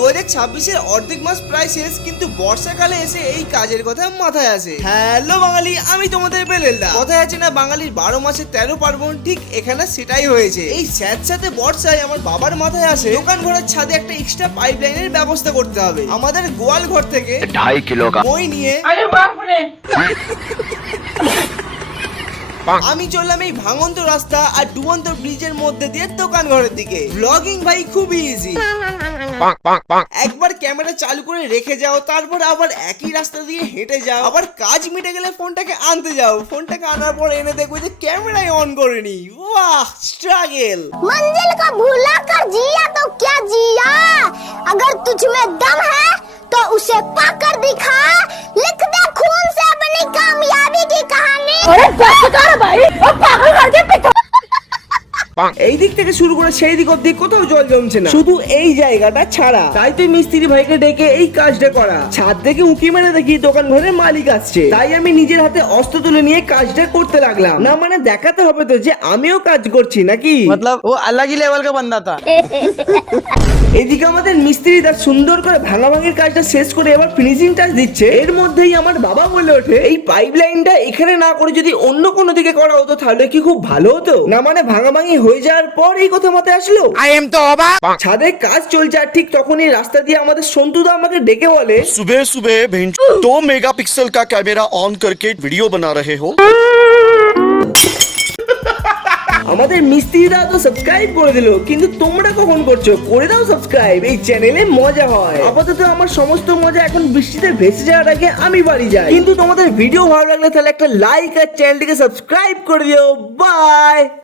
2026-এর অর্ধেক মাস প্রায় শেষ, কিন্তু বর্ষাকালে এসে এই কাজের কথা মাথায় আসে। হ্যালো বাঙালি, আমি তোমাদের বেলেলদা। কথায় আছে না, বাঙালির 12 মাসে 13 পার্বণ, ঠিক এখানে সেটাই হয়েছে। এই স্যাঁতস্যাঁতে বর্ষায় আমার বাবার মাথায় আসে দোকান ঘরের ছাদে একটা এক্সট্রা পাইপলাইনের ব্যবস্থা করতে হবে। আমাদের গোয়াল ঘর থেকে 2.5 কিলো মই নিয়ে আমি চললাম এই ভাঙন্ত রাস্তা আর ডুবন্ত ব্রিজের মধ্যে দিয়ে দোকান ঘরের দিকে। ব্লগিং ভাই খুবই ইজি। একবার ক্যামেরা চালু করে রেখে যাও, তারপর আবার একই রাস্তা দিয়ে হেঁটে যাও, আবার কাজ মিটে গেলে ফোনটাকে আনতে যাও। ফোনটাকে আনার পর এনে দেখো যে ক্যামেরাই অন করেনি। वाह स्ट्रगल। मंजिल को भूला कर जिया तो क्या जिया, अगर तुझ में दम है तो उसे पाकर दिखा, लिख दे खून से अपनी कामयाबी की कहानी। अरे बस कर भाई, और पागल कर दे पिक। এই দিক থেকে শুরু করে সেই দিক অব্দি কোথাও জল জমছে না, শুধু এই জায়গাটা ছাড়া। তাই তো মিস্ত্রি ভাইকে ডেকে এই কাজটা করা। ছাদ থেকে উঁকি মেরে দেখি দোকান ঘরের মালিক আসছে, তাই আমি নিজের হাতে অস্ত্র তুলে নিয়ে কাজটা করতে লাগলাম। না মানে দেখাতে হবে তো যে আমিও কাজ করছি নাকি, मतलब वो अलग ही लेवल का बंदा था। এদিকে আমাদের মিস্ত্রি তার সুন্দর করে ভাঙাভাঙির কাজটা শেষ করে এবার ফিনিশিং টাচ দিচ্ছে। এর মধ্যেই আমার বাবা বলে ওঠে, এই পাইপ লাইনটা এখানে না করে যদি অন্য কোনো দিকে করা হতো তাহলে কি খুব ভালো হতো। না মানে ভাঙাভাঙি হয়ে যাওয়ার পর এই কথা মাথায় আসলো। ছাদে কাজ চলছে আর ঠিক তখনই রাস্তা দিয়ে আমাদের সন্তুদা আমাকে ডেকে বলে, सुबह सुबह 2 मेगापिक्सल का कैमरा ऑन करके वीडियो बना रहे हो। আমাদের মিস্ত্রিরা তো সাবস্ক্রাইব করে দিল, কিন্তু তোমরা কখন করছো? করে দাও সাবস্ক্রাইব, এই চ্যানেলে মজা হয়। আপাতত আমার সমস্ত মজা এখন বৃষ্টিতে ভেসে যাওয়ার আগে আমি বাড়ি যাই। কিন্তু তোমাদের ভিডিও ভালো লাগলে তাহলে একটা লাইক আর চ্যানেলটিকে সাবস্ক্রাইব করে দিও। বাই।